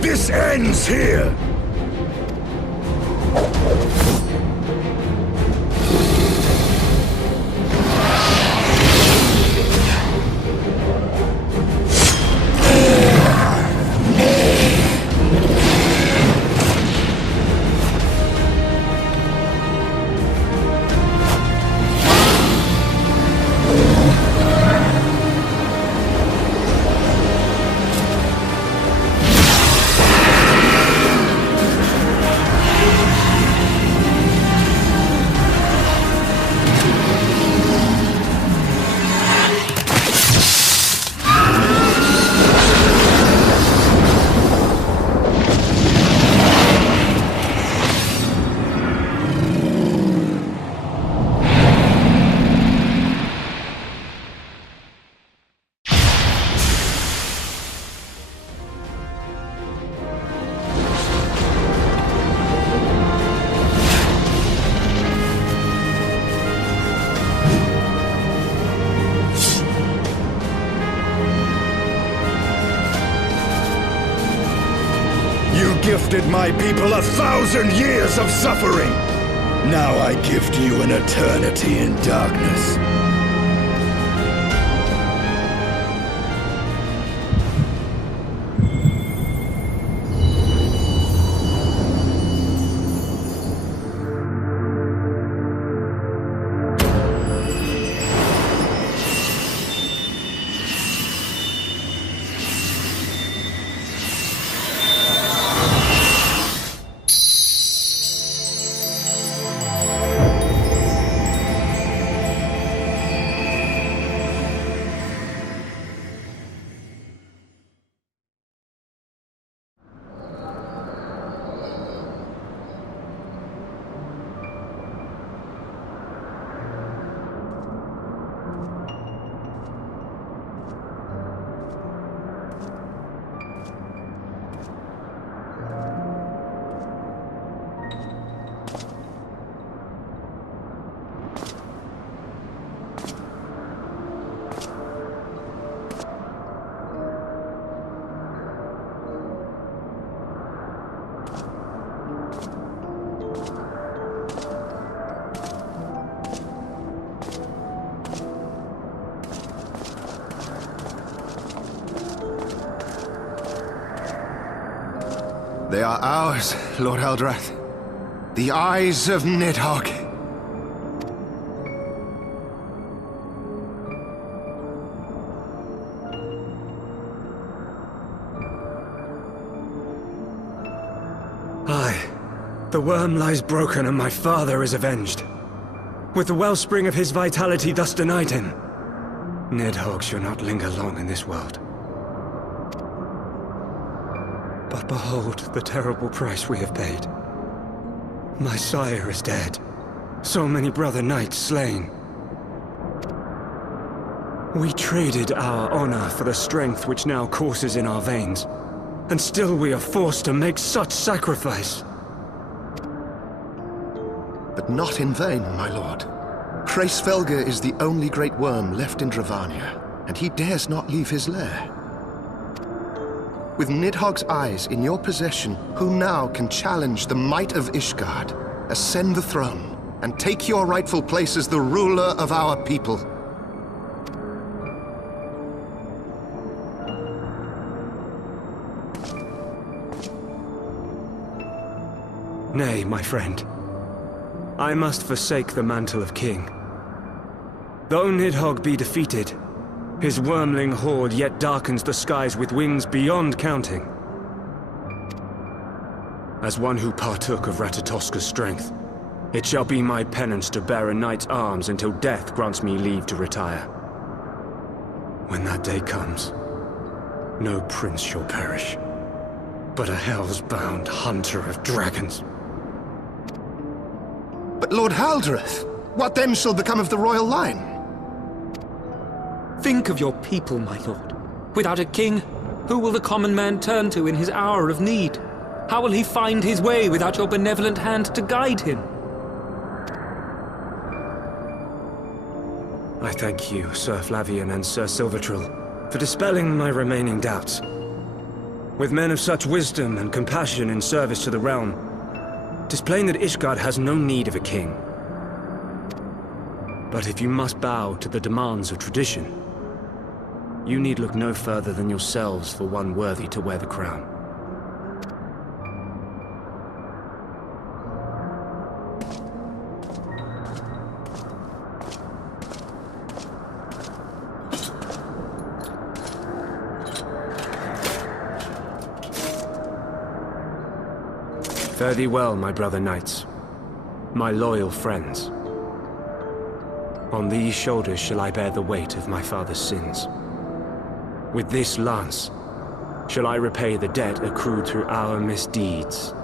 This ends here! Gifted my people 1,000 years of suffering. Now I gift you an eternity in darkness. They are ours, Lord Eldrath. The eyes of Nidhogg. Aye. The worm lies broken and my father is avenged. With the wellspring of his vitality thus denied him, Nidhogg shall not linger long in this world. But behold the terrible price we have paid. My sire is dead. So many brother knights slain. We traded our honor for the strength which now courses in our veins, and still we are forced to make such sacrifice. But not in vain, my lord. Hraesvelgr is the only great worm left in Dravania, and he dares not leave his lair. With Nidhogg's eyes in your possession, who now can challenge the might of Ishgard, ascend the throne, and take your rightful place as the ruler of our people? Nay, my friend. I must forsake the mantle of king. Though Nidhogg be defeated, his wormling horde yet darkens the skies with wings beyond counting. As one who partook of Ratatoska's strength, it shall be my penance to bear a knight's arms until death grants me leave to retire. When that day comes, no prince shall perish, but a hell's-bound hunter of dragons. But Lord Haldreth, what then shall become of the royal line? Think of your people, my lord. Without a king, who will the common man turn to in his hour of need? How will he find his way without your benevolent hand to guide him? I thank you, Sir Flavian and Sir Silvertrill, for dispelling my remaining doubts. With men of such wisdom and compassion in service to the realm, 'tis plain that Ishgard has no need of a king. But if you must bow to the demands of tradition, you need look no further than yourselves for one worthy to wear the crown. Fare thee well, my brother knights, my loyal friends. On these shoulders shall I bear the weight of my father's sins. With this lance shall I repay the debt accrued through our misdeeds.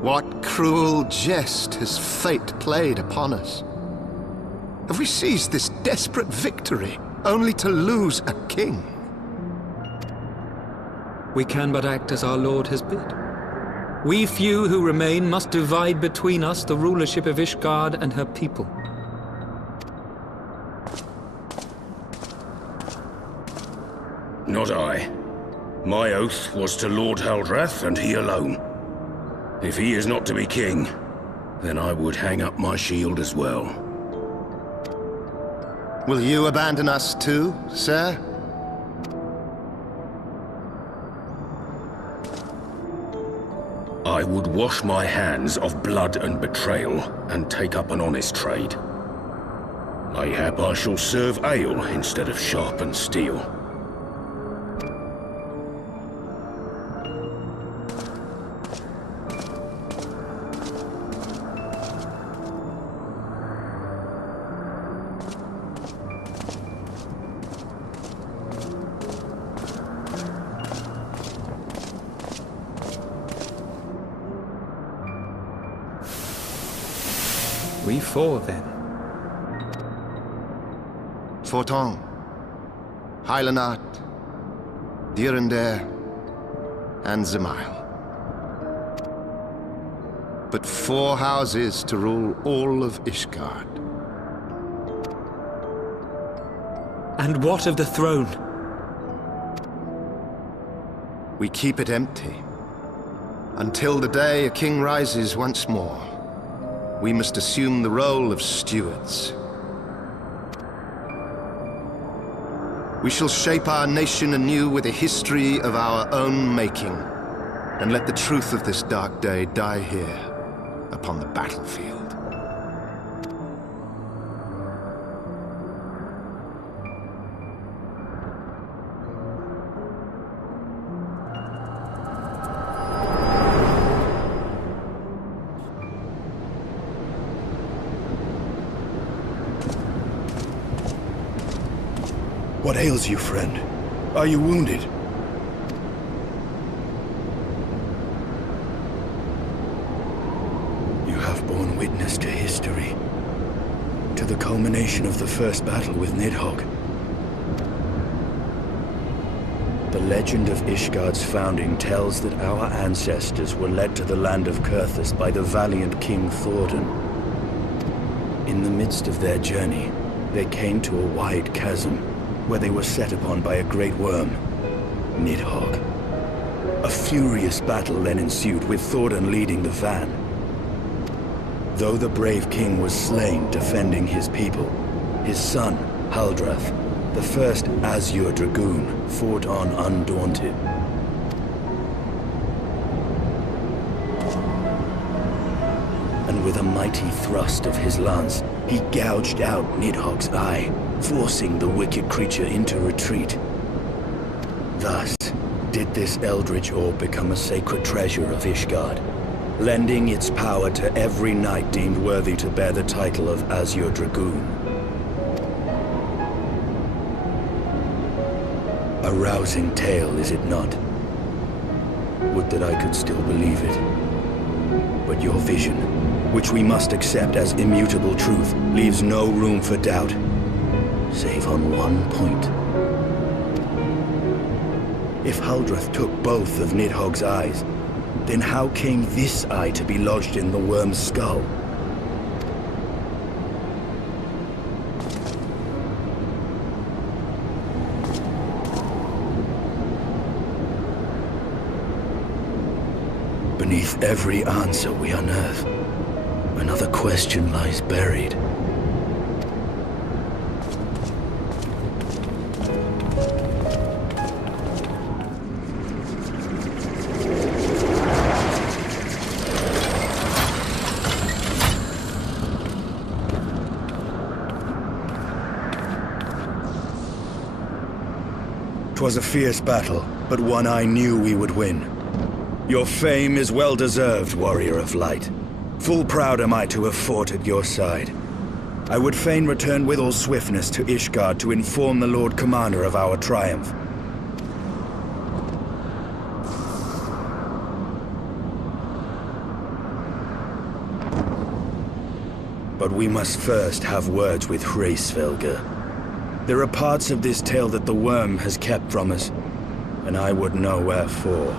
What cruel jest has fate played upon us? Have we seized this desperate victory, only to lose a king? We can but act as our lord has bid. We few who remain must divide between us the rulership of Ishgard and her people. Not I. My oath was to Lord Haldreth, and he alone. If he is not to be king, then I would hang up my shield as well. Will you abandon us too, sir? I would wash my hands of blood and betrayal, and take up an honest trade. Mayhap I shall serve ale instead of sharpened steel. We four, then. Forton, Hylanat, Dyrender, and Zemail. But 4 houses to rule all of Ishgard. And what of the throne? We keep it empty. Until the day a king rises once more, we must assume the role of stewards. We shall shape our nation anew with a history of our own making, and let the truth of this dark day die here, upon the battlefield. What ails you, friend? Are you wounded? You have borne witness to history. To the culmination of the first battle with Nidhogg. The legend of Ishgard's founding tells that our ancestors were led to the land of Kurthus by the valiant King Thordan. In the midst of their journey, they came to a wide chasm, where they were set upon by a great worm, Nidhogg. A furious battle then ensued, with Thordan leading the van. Though the brave king was slain defending his people, his son, Haldrath, the first Azure Dragoon, fought on undaunted. And with a mighty thrust of his lance, he gouged out Nidhogg's eye, forcing the wicked creature into retreat. Thus, did this eldritch orb become a sacred treasure of Ishgard, lending its power to every knight deemed worthy to bear the title of Azure Dragoon. A rousing tale, is it not? Would that I could still believe it. But your vision, which we must accept as immutable truth, leaves no room for doubt, save on one point. If Haldrath took both of Nidhogg's eyes, then how came this eye to be lodged in the worm's skull? Beneath every answer we unearth, another question lies buried. Twas a fierce battle, but one I knew we would win. Your fame is well deserved, warrior of light. Full proud am I to have fought at your side. I would fain return with all swiftness to Ishgard to inform the Lord Commander of our triumph. But we must first have words with Hraesvelgr. There are parts of this tale that the worm has kept from us, and I would know wherefore.